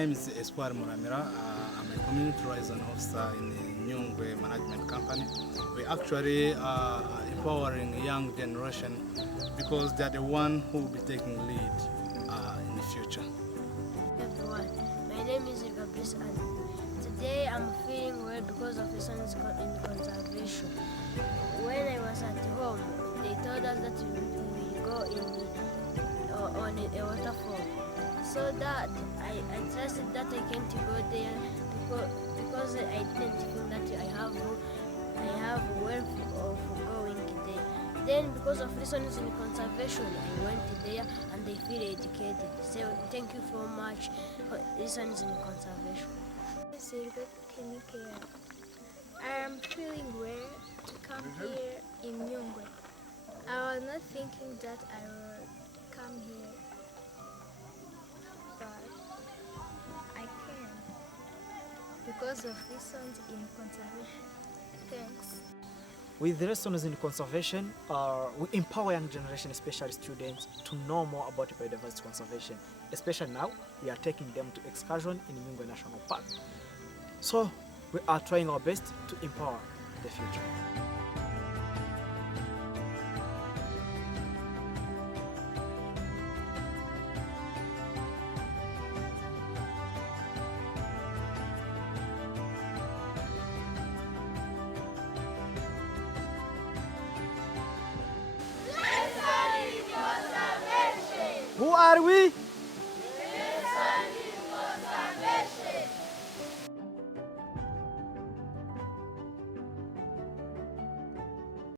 name is Espoir Muramira. I'm a community liaison officer in the Nyungwe Management Company. We actually are empowering young generation because they're the one who will be taking lead in the future. Everyone, my name is Gabriel and today I'm feeling well because of the sun's in conservation. When I was at home, they told us that we will go on a waterfall. So that I trusted that I came to go there because I didn't think that I have worth of going there. Then because of reasons in conservation, I went there and I feel educated. So thank you so much for reasons in conservation. I am feeling well to come here in Nyungwe. I was not thinking that I would come here, but I can because of reasons in conservation. Thanks. With the lessons in conservation, we empower young generation, especially students, to know more about biodiversity conservation. Especially now, we are taking them to excursion in Nyungwe National Park. So, we are trying our best to empower the future. Who are we?